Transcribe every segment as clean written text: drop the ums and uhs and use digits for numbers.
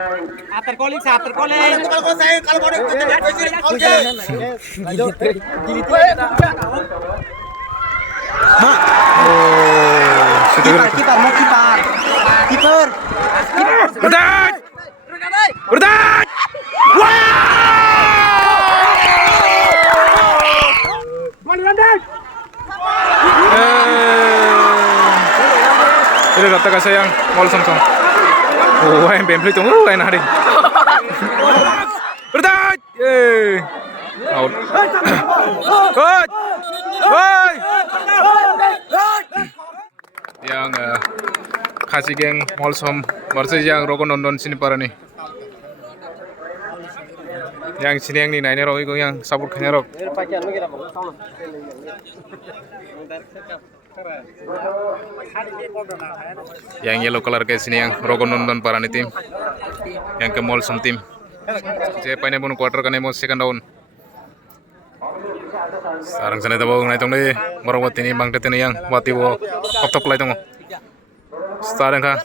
Atar calling, atar calling. Kiper. Berdat! Berdat! Ini kata kasih yang mall Samsung. Oh, yang bempli tunggu, enak deh. Berdat! Out. Good. Woi. Yang kasih geng mall Sam versus yang Rogo nonton sini para nih. Yang sini yang nih, ini Rogo yang sabut kanya Rogo. Yang yellow color kayak sini yang Rogo nonton para nih tim. Yang ke mall Sam tim. Siapa ini pun quarter kan emo second down. Sarang sana tabung naik tong deh. Merawat ini bang tetene yang wati wo top lay tong. Starang kah?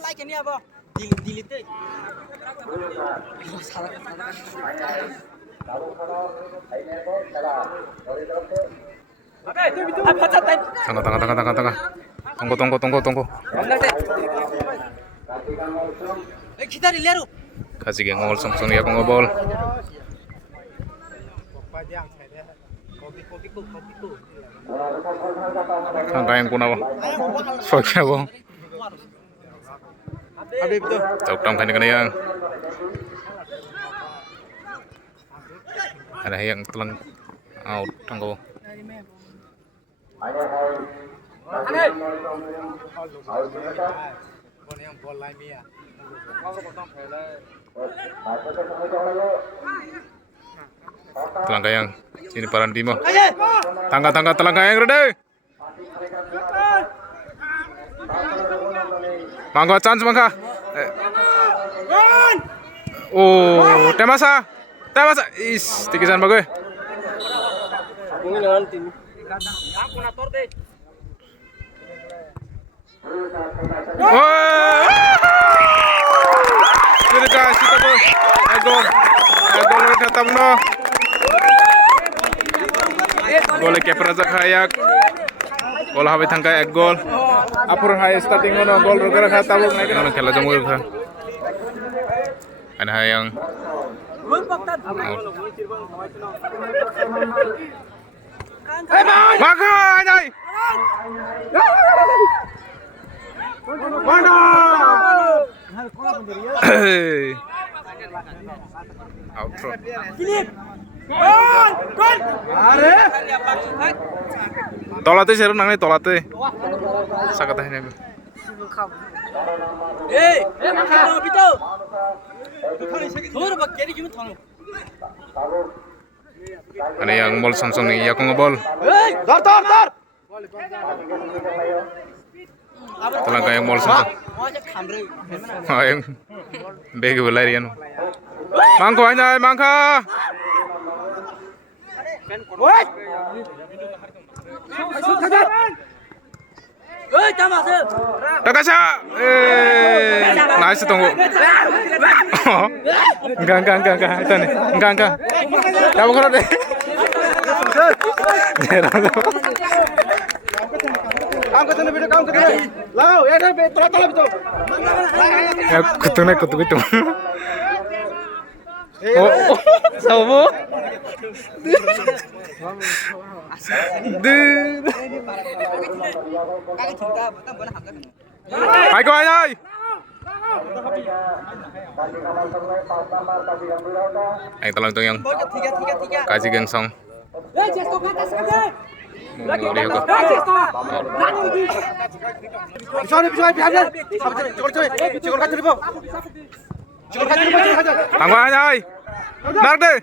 Tengah. Tunggu. Kasih geng ngol Samsung ya ngobol. Sangka yang kunawa. Soalnya bang. Tahu tam kan yang. Ada yang telang out tanggo. Telangga yang sini paran timo. Tangga telangga yang rede. Mangga chance mangga. Oh, temasa. Is, tikisan bagus. Ini guys, kita go. Gol datang no. Gol ke Razak Hayak. Gol habis tangkai gol. Apur hay starting no gol rogara kha tabuk naik no khela jangul kha. Ana yang Maka anjay. Outro. Tolate seru nang ni tolate. Sakata ini. Maka bito. Thor bak keri kimu thano. Ada yang mall Samsung nih, ya aku ngebol. Tor. Telangga yang mall Samsung. Yang begi belarian. Mangko aja, mangka. Takasa. Nice tunggu. Enggak. Itu nih. Enggak. Ya bukan deh. Kamu ketemu video kamu ketemu. Lau, ya saya tolak itu. Ya kutu itu. Oh, sama. Hai. Ay tolong itu yang kasih gengsong. Lihat kok. Tangguh aja, nak deh.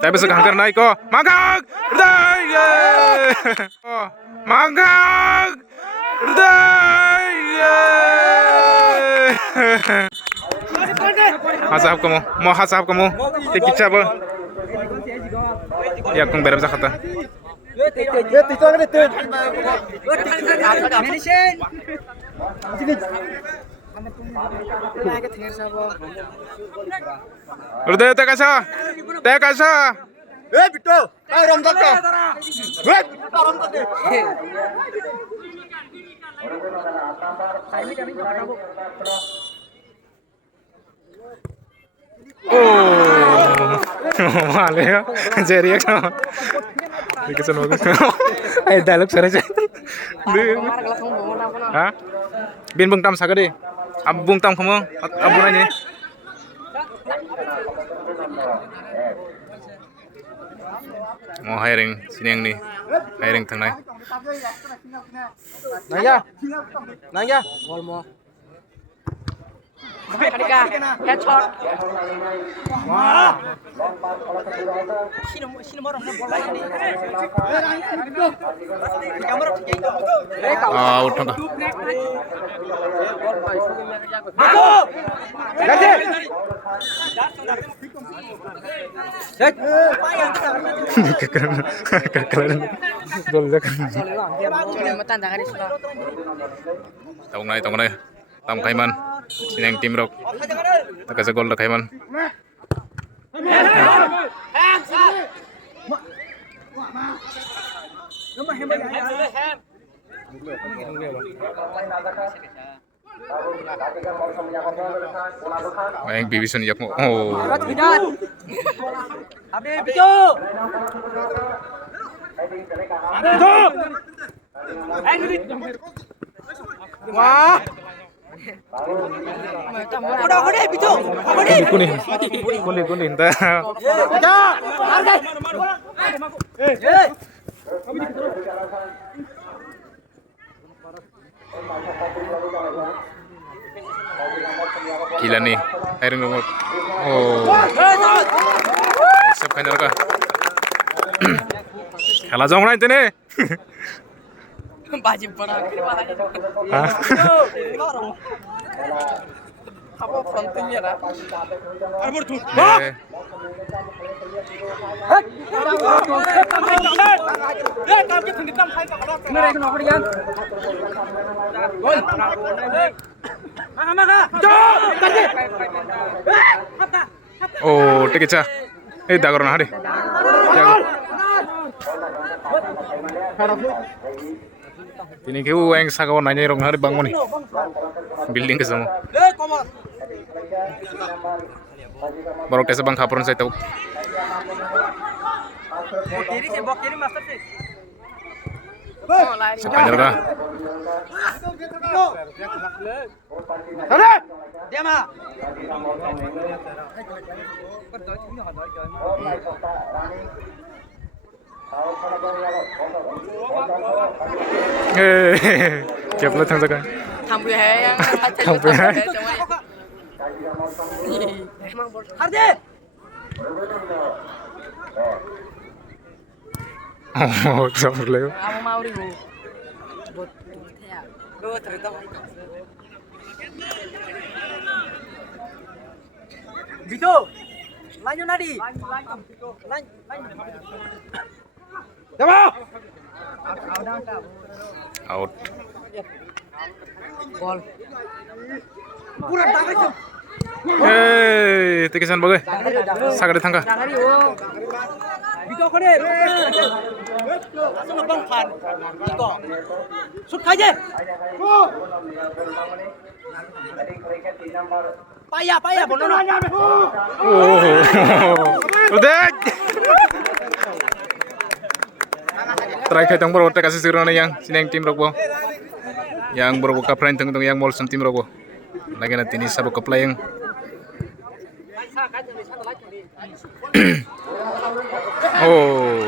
Saya bisa hampir naik kok. Mangkak, mangkak, Hasab kamu, mau hasab kamu, tikit siapa? Ya, kung berapa kata? Tito cái tên. Medicine. Udah teh kasa. Bito, tayo rom dito. Rom dito. Oh, male ya. Jadi ya kan. Dikesan bagus. Dialog suara aja. Hah? Bin bung tam saga deh. Abung tam kamu, abung aja. Mau hiring sini yang nih, hiring tengah. Nanya. Kadika, headshot. Wah. Sino mo ram na bola ini. Out nggak? Kekeren. Gol kan. Tahu nggak? Tam Kaiman, sini yang tim rock. Takasa gol dah Kaiman. Yang bibisan yak mo. Oh. Wah. Udah deh, Bito. Kuning. Dah. Gila nih, air ngomong. Oh. Siap kan ka? Kalah jong na ito nih. Baji bana. Hah? Apa frontinya lah? Oh, take it. Dagor na hari. Ini kau yang sakawan nanya orang hari bangun nih. Building ke semua. Baru kayak sebang kapuran saya tahu. Sepanjang kah? Dia mah. Siap lah tangga kan. Tambuh ya. Tambuh ya. Hardi. Oh, sabar lagi. Kamu mau ribu. Bot ya. Lu cerita. Bito. Lanjut nadi. Out. Gol. Kurang tangan itu. Hey, tikisan bagai. Sagar di tangga. Bito ko deh. Langsung ngebang kan. Bito. Shoot aja. Payah, bono. Oh, udah. Terakhir yang baru kasih sirana yang sini yang tim robo. Yang baru buka plan tentang yang mall tim robo. Lagi nanti ini sabu ke playing. Oh.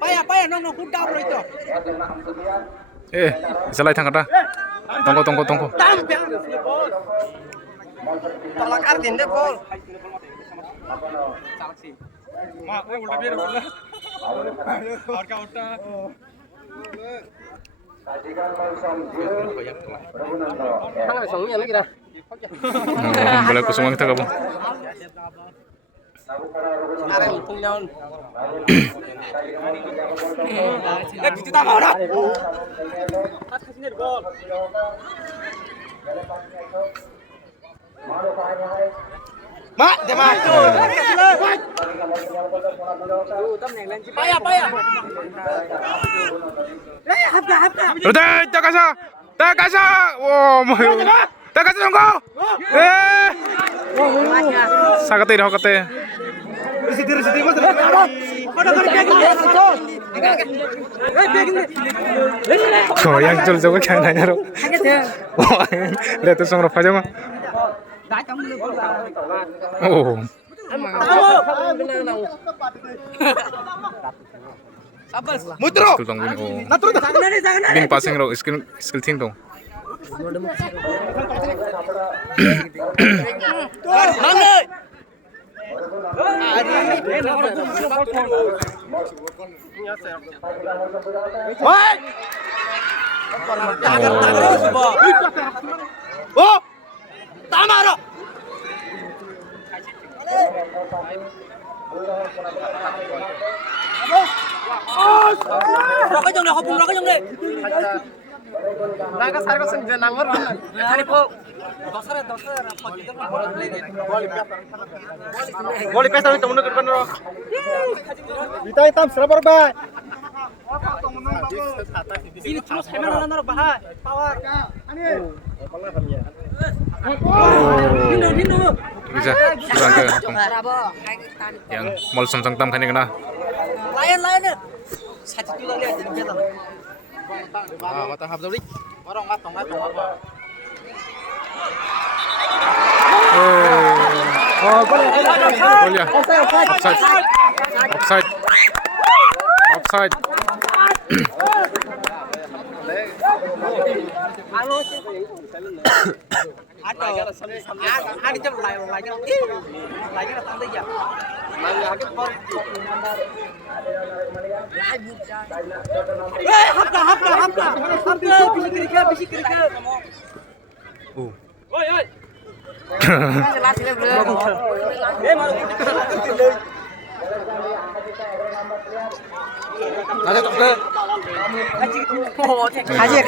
Paya, nong kuda bro itu. Selai tangkata. Tunggu. Tampil. Tolak artin deh bol. Boleh kusumang kita kamu. Kita mau dah. Mak, dia maju. Paya. Hapka. Rudet, takasa. Wow, takasa tunggu. Sakate. Residi mas. Yang jol kan nanya ro. Lihat tuh song rafa jama. Oh. Mutro. Bin passing ro skill thing dong. Oh, tamaro. Rokok jong deh. Naga sarko sing nangor. Hari po. Dosare. Boli pesta itu mundur ke depan ro. Kita hitam serabor ba. Ini terus kamera naro bahaya. Power. Hindu. Bisa kurang ke yang mall Samsung tam kan kena. Lain. Satu tu lagi jadi kita. Mata hab dulu. Orang ngatong apa. Oh, gol ya. Offside. Ada jam lagi tanda ya. Hapka. Bisi kerja. Oi.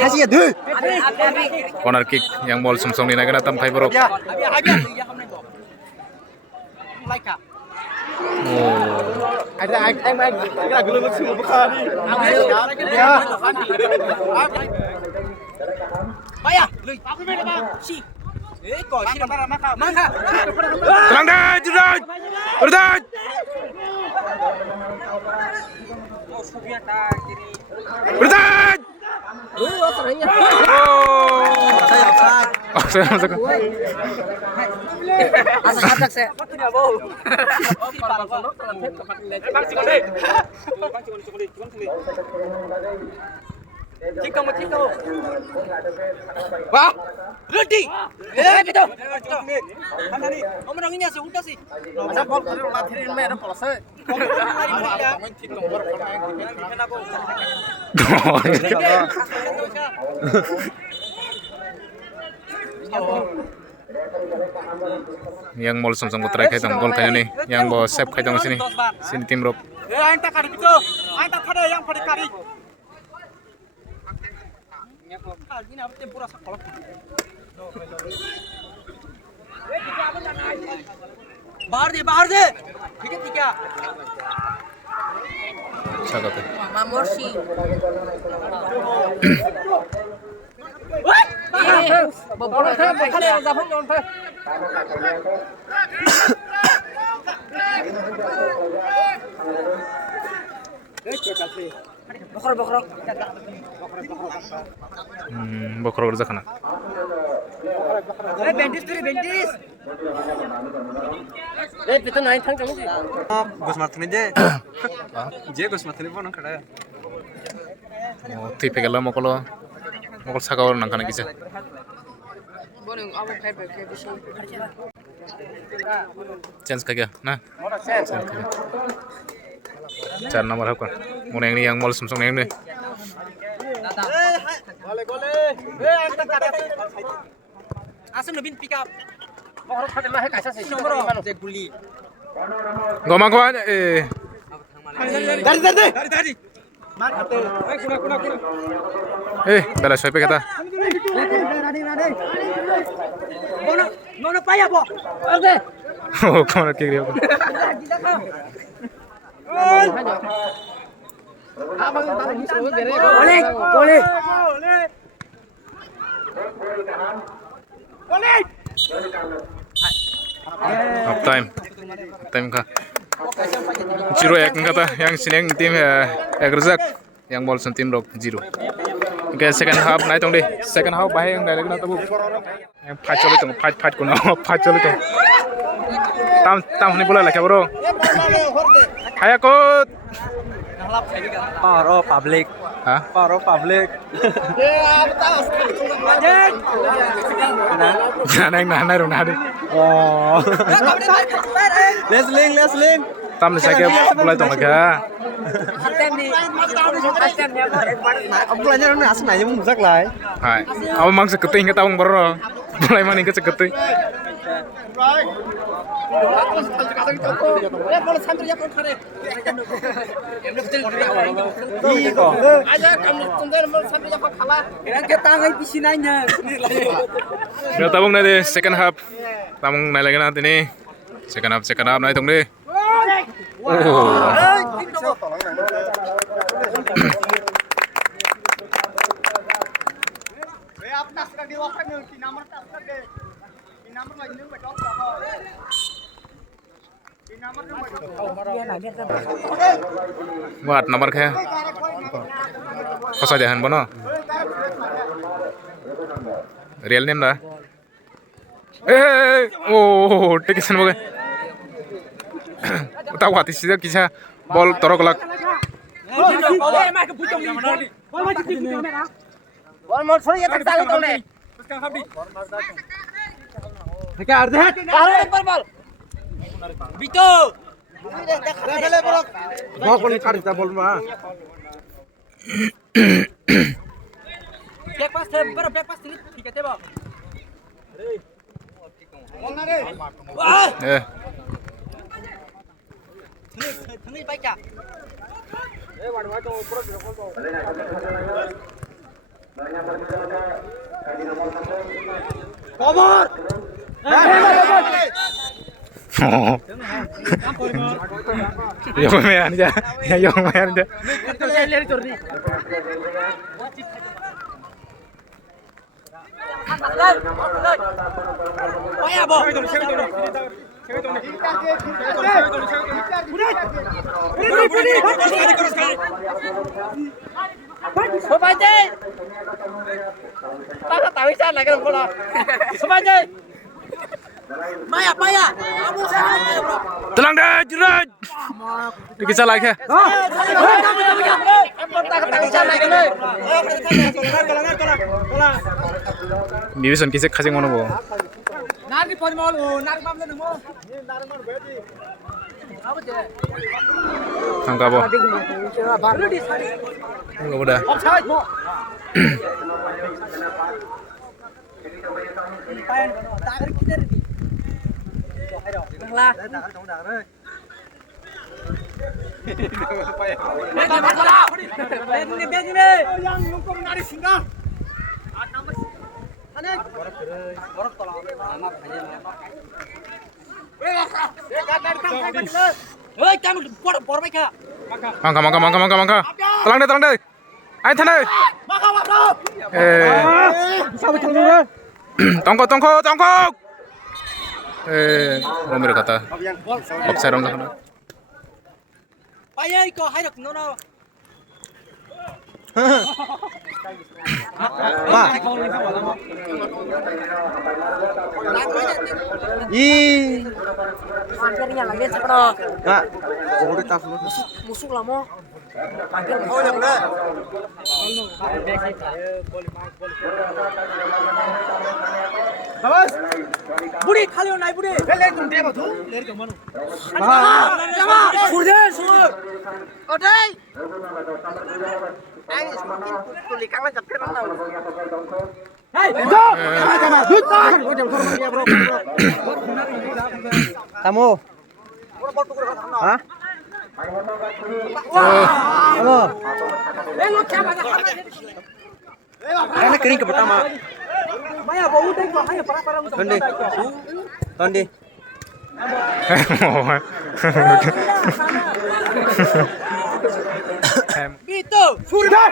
Kasih deh. Corner kick yang mall Samsung ni nak tam khai borok. Ada anh gelung semua bukan. Paya, si. Kok sini mangka. Tenang dah, Rudet. Rudet. Oh, saya masuk. Asal saya. Cikau. Wah, ready. Betul. Mana ni? Nomor ini sih, udah sih. Masa bol kiri mathirin me ada polase. Yang mall Samsung Putra khai dong gol kayaknya nih. Yang bawa save khai dong sini tim rok. Aing tak kari itu. Aing tak ada yang pada kari. Ini apa tempura sekolah. बाहर दे ठीक है अच्छा करते Mamorsi. Bokor kerja kana Bentis tuh bentis. Betul naik thang kamu sih. Gus Martin je. Je Gus Martin pun orang kaya. Tipe kalau mau saka orang nangkana kisah. Boleh aku kayak bisa. Chance kagak, nah. Cara nomor apa? Mau yang ini yang mau Samsung yang ini. Asam lebih pick up. Orang kata mah kaisa sih. Nomor je guli. Gomang gua Dari. Mat kate. Kuna. bela siapa kata? Nono payah po. Oke. Oh, kamu kiri apa? Boleh. Half time kah? Zero ya kata yang sini tim Egrzak yang ball tim rok zero. Oke second half naik tong deh. Second half bahaya yang lagi nata bu. Yang fight kuno fight colo tuh. Tam ini bola lagi bro. Hai akut. Paro public. Hah? Paro public. Nana Ronaldo. Oh. Lesling. Tam saya mulai tong lagi. Abulanya orang asal nanya musak lah. Hai. Apa mangsa keting kita bang bro. Mulai mana ke keting. Kita tabung nanti second half. Tabung naik lagi nanti nih. Second half naik tong deh. Buat nomor kaya. Kosa jahan bono. Real name dah. Oh, tikisan boga. Tahu hati sih kisah ball torok lak. Bol mau sorry ya tak tahu kau ni. Bol. Bito. Gua kon karita bol mah. Back pass ni ठीक है बा. Thằng bay cả. Cover. Yang main aja. Payah bo. Sobaje. Pasa tahu sana kan bola. Sobaje. Maya. Kamu sana bro. Telang dah jerat. Dikisah lagi. Bibisan kisah kasih ngono bo. Nari pon mau, nari mamle nemo. Tangka bo. Enggak udah. Hei, kamu bor baik Mangka. Telang deh. Ayo tanah. Tongkok. Romero kata. Offside orang sana. Payah iko, hai nak nono. Ma. Ih. Akhirnya lagi cepet. Kak, udah tak semua. Musuk lah mo. Oh, yang benar. Bawas. Budi kali naik budi. Lele tuh dia batu. Lele ke mana? Jama. Budi semua. Odai. Ai semakin kulit kang nak cepet mana? Hei, duduk. Jama, duduk. Tamu. Hah? Halo. Karena kering ke pertama. Maya bau udah kok hanya para-para untuk. Tondi. Tondi. Gitu. Sudah.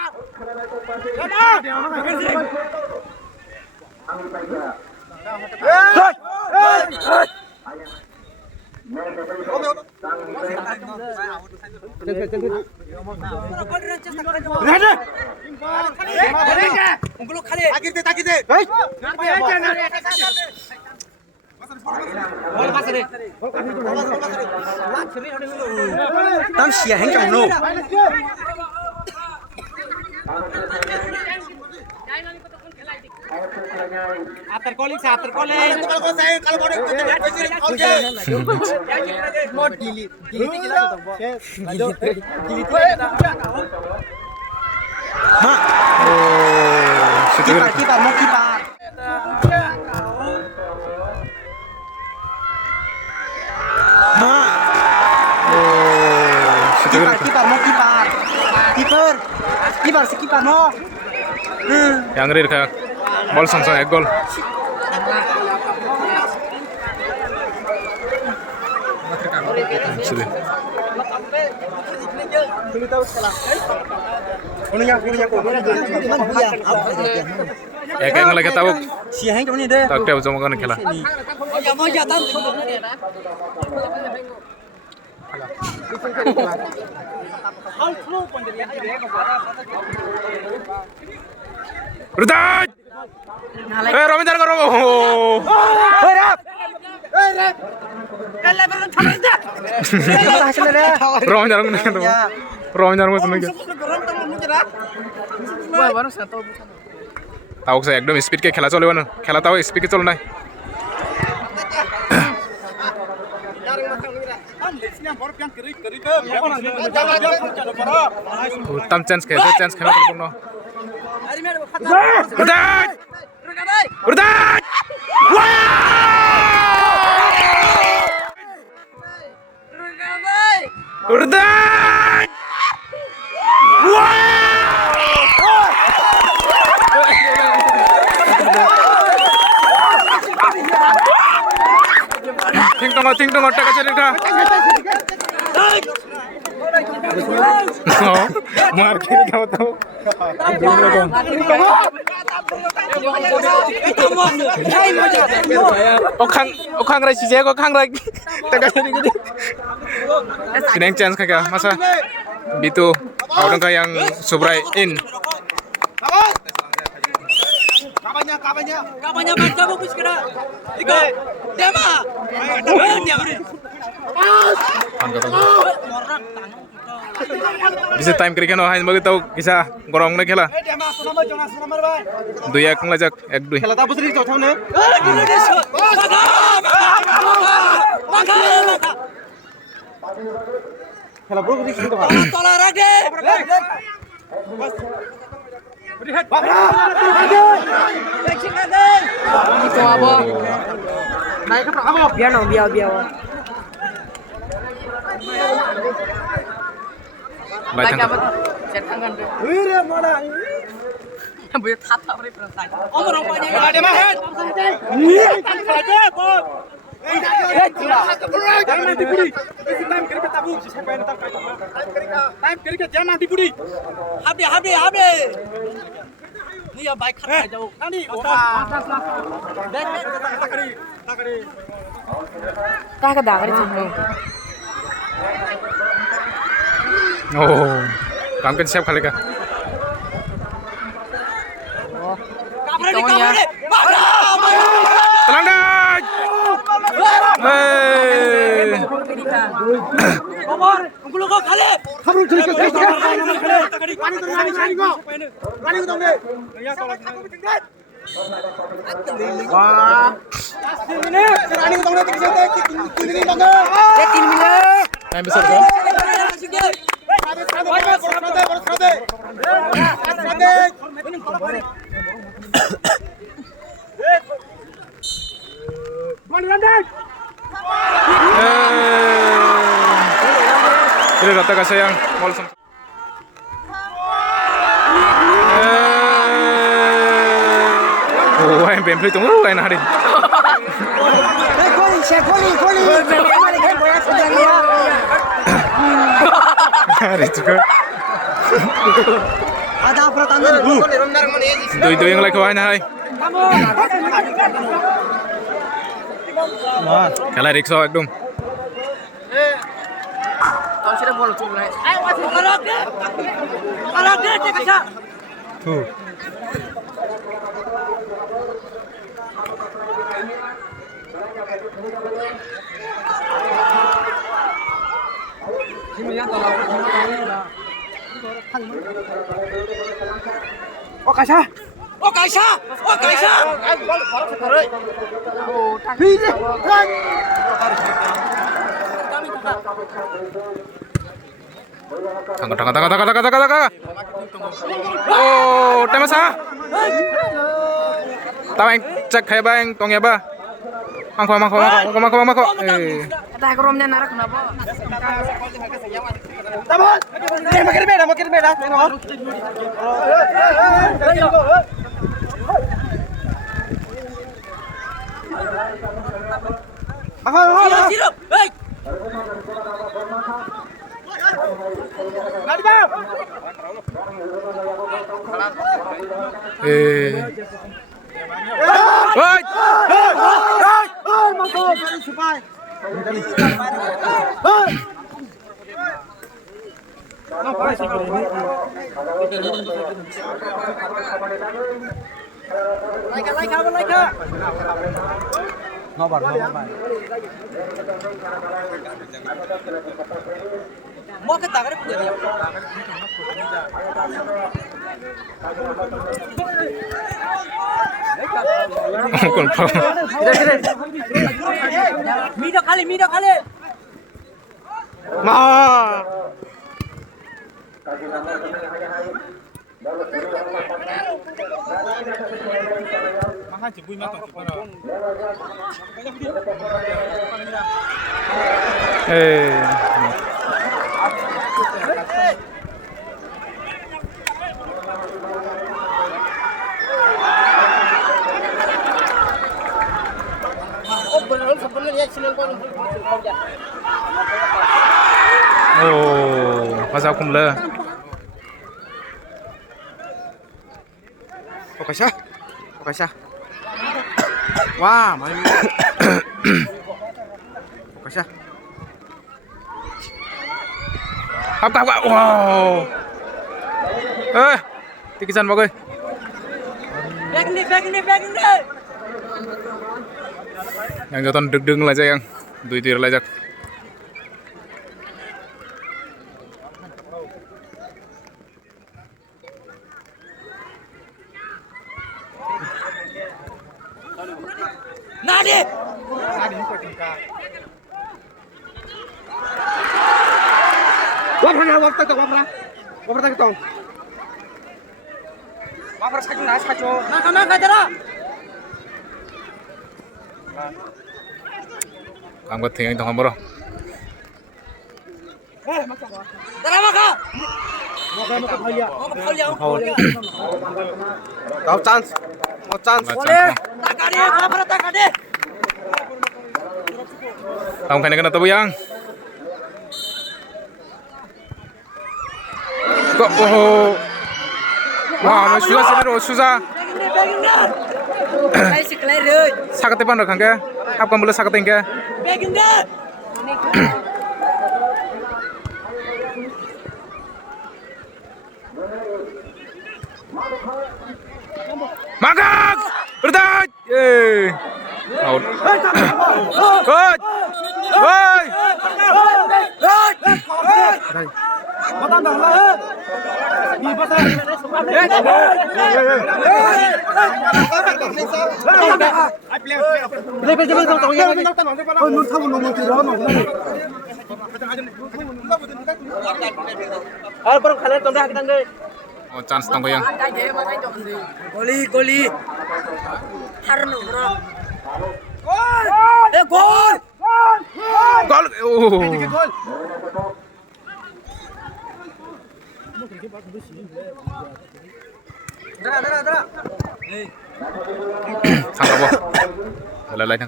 Tam sia heng trong no. After calling. Kalau saya kalau mau oke. Mau delete kita tuh, Bos. Delete. Ma. Oh, Kita mau kita. Ma. Oh, Kita mau kita. Kiper mau. yang real ka ball sang ek goal. Sudah. Kayak lagi tahu. Sia heng trong ni deh. Tak tahu sama kan khela. Mau jatan. Rudat! Romi jangan karo. Rap. Romi jangan karo. Romi jangan karo. Baru satu. তাও একদম স্পিড কে খেলা চলবে না খেলা তাও স্পিড কে চল নাই उत्तम चांस खेलते चांस खेलना पड़ता है उड़ान उड़ान उड़ान ting tong otak aja nih मार के क्या बताओ ओखांग राय सिजे ओखांग राय sineng chance kagak masa itu orang yang subrai in Kapannya baca bagus kira. Iko. Dema. bisa time kiri kan hain bagi tahu kisah gorong na khela dua ek lajak ek dui খেলা তা বুঝলি তো থামনে খেলা বড় বুঝলি কিন্তু ভালো তলা রাখ দে Itu apa? Naik ke apa? Biar no, biar. baik Naik apa? Set tangan deh. Wih, mana? Boleh tata boleh perantai. Om orang banyak. Ada makan. Ada, Bos. Jangan nanti budi. Isi time kriket tabu. Siapa yang datang time kriket jangan nanti budi. Habis. Ni ya baik khat jauh. Nani, takari. Tak ke dah ni oh kamu kan siap kali kah ready, come ready. Telang dah. Omar, unggulo ko khale. Khabru thik ke thik. Rani to rani ko. Rani ko dong de. Ya to lag. Wah. 3 minit. Rani ko dong de 3 minit dong de. 3 minit. Time besar kan? Ini rata kasih yang mall sem. Oh, yang bempli tunggu lu enak hari. Hari juga. Doi yang lagi kawan hai. Kalah riksa ekdom. Kau sudah bola tu mulai. Kalau dia cek aja. Tuh. Oh Kaisa. Oh Kaisa. Oh Kaisa. Tangga. Oh, time masa? Tahu yang cek kayak bang, tong ya ba? Mangko. Kata keromnya narak kenapa? Tabon. Makin beda. Sirup. Hei. Lari bang. Woi. Mantap. Supaya. Laika. Nobar. Mau ke tangan punya dia. Mida kali. Ma. Oh, pasal kumla. Okasha. Wah, main. Okasha. Hap. Wow. Tikisan bagoy. Back ini. Yang joton deg-deg aja yang duit tir lajak. Nadi. Wapra sajo. Nah, jara. Angkat tinggal itu hambar. Jara maka. Kau chance. Takade. Tahu kan kena tahu yang? Kok wah, susah. Kau si kelai Sakit apa nak ke? Apa boleh sakit ke? Beginde. Mangkak. Bertahan. Out. Hoi. Hoi. Oh, chance tong yang. Goli. Harno bro. Gol! Gol. Oh. Thằng đâu rồi? Lại nè.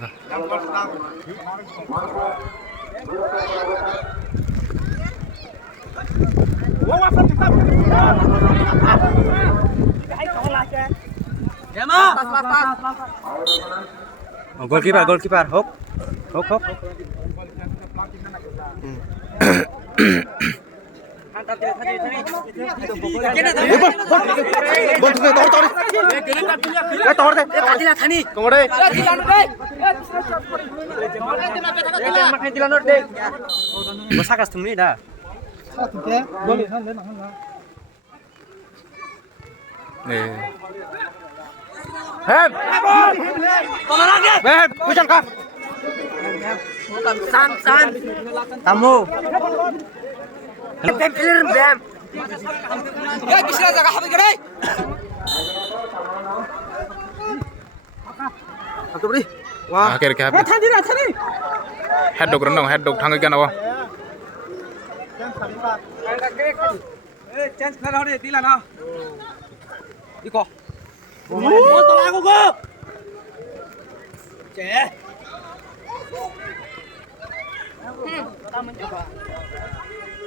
Goalkeeper. Hop. Masakas tungni dah. Hep. Hep, hujan kah? San. Tamu. Bam. Ya bisa jaga habis gede. Satu beri. Wah. Akhir ke habis. Head dog renang, head dog thang ikan apa? Chance na raw deh, na. Iko. Tolong aku go.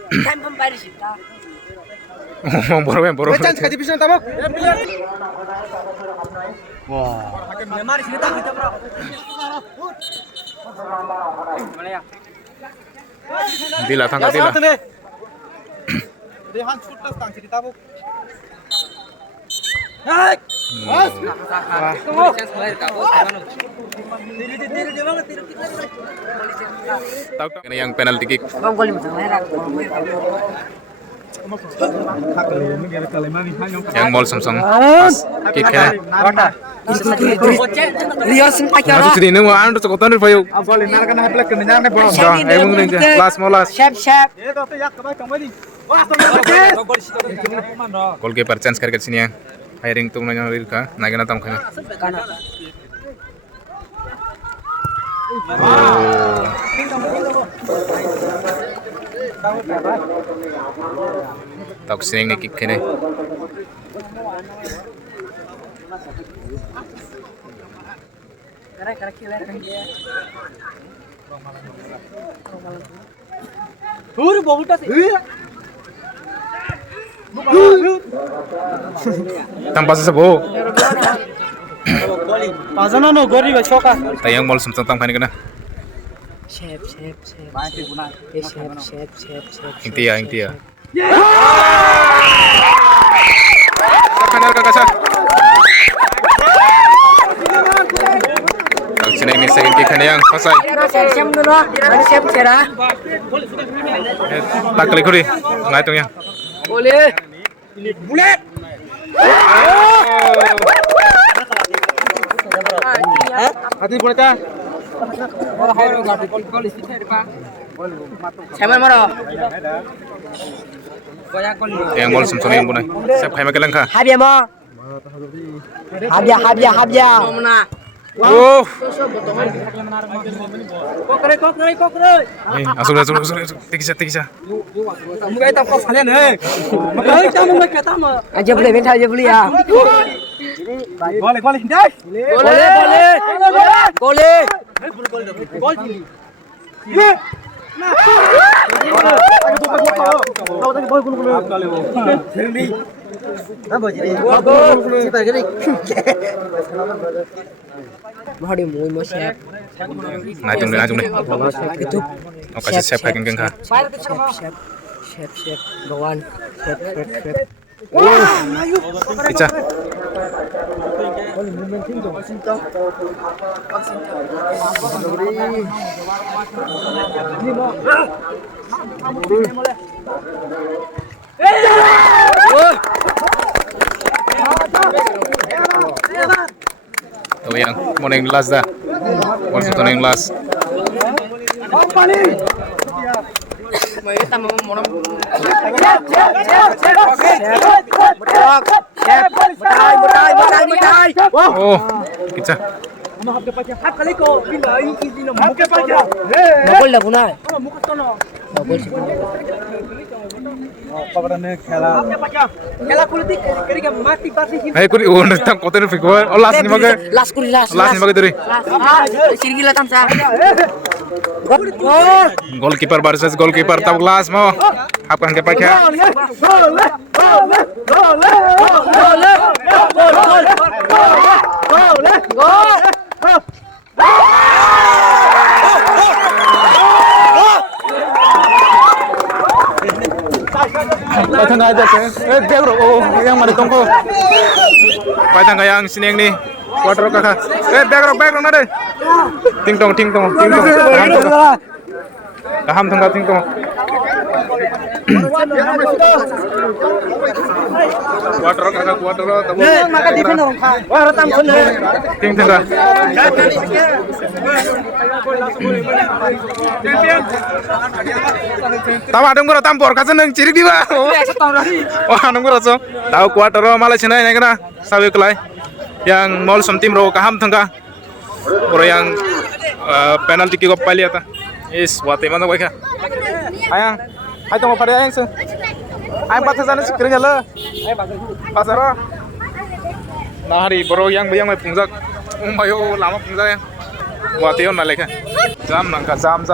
Time pembari kita. Boro. Chance kaji bisa tabok. Mari sini tak kita bro. Dila thang dila. Rehan shoot tang cerita bu. Tahu kan yang penalti kick. Gol macam merah. Yang mall Samsung. Kick ya. Rio sempat Masuk sini nunggu anu tu kotor payu. Dah, emang ni last molas. Chef. Goalkeeper chance करके sini ya. Hiring tu mana rir ka? Naik na tam kena. Tahu sini ni kick kene. Tanpa sesuatu. Pasana no gori ba choka. Tayang mall Samsung tam kene kena. Chef. Intia. Kanar ka kasa. Sini ini second kick kene yang pasai. Chef dulu. Chef cerah. Tak kali kuri. Ngai tu ya. Boleh. Bulet. Hati boleh Siapa maro? Yang mall Samsung yang bunai. Siap kai makelang ka. Habia mo. Habia. Mana? Oh. Kokre. Asuk. Tikisa. Muka itu kok kalian Makanya kamu mereka tama. Aja boleh minta aja boleh ya. Boleh, hindai. Boleh. Gol sini. Mahadi mau chef. Najung deh. Itu. Oh kasih siap kai kengkeng ka. Chef. Gawan. Chef. Tikisa. Tuh yang mau yang last dah. Wasit yang last. Mấy tầm một năm Oh, kita. Nokol na punay. Hey, kuri udah tang kotor fikir. Oh, last ni bagai. Last kuri last. Last ni bagai tadi. Sirgi latan sa. Goalkeeper versus goalkeeper tab last mau. Apa yang pakai? Tengah aja sih. Dia bro, oh yang mana tongko? Tengah yang sini yang nih. Quarter kakak. Background ada. Ting tong. Kaham tengah ting tong. Quarter kakak quarter. Ting tengah. Tahu ada ngurus tampor, kasih neng cirik di bawah. Wah, nunggu so. Tahu quarter malah cina yang kena sawi kelai. Yang mall tim ro kaham tengah. Bro yang penalti kick off pali ata. Is wate mana kau ayang, ayo tunggu pada ayang se. Ayang pasar sana sekiranya le. Pasar. Nah hari bro yang mai pungjak. Mayo lama pungjak yang. Wate on nalek. Jam nangka jam.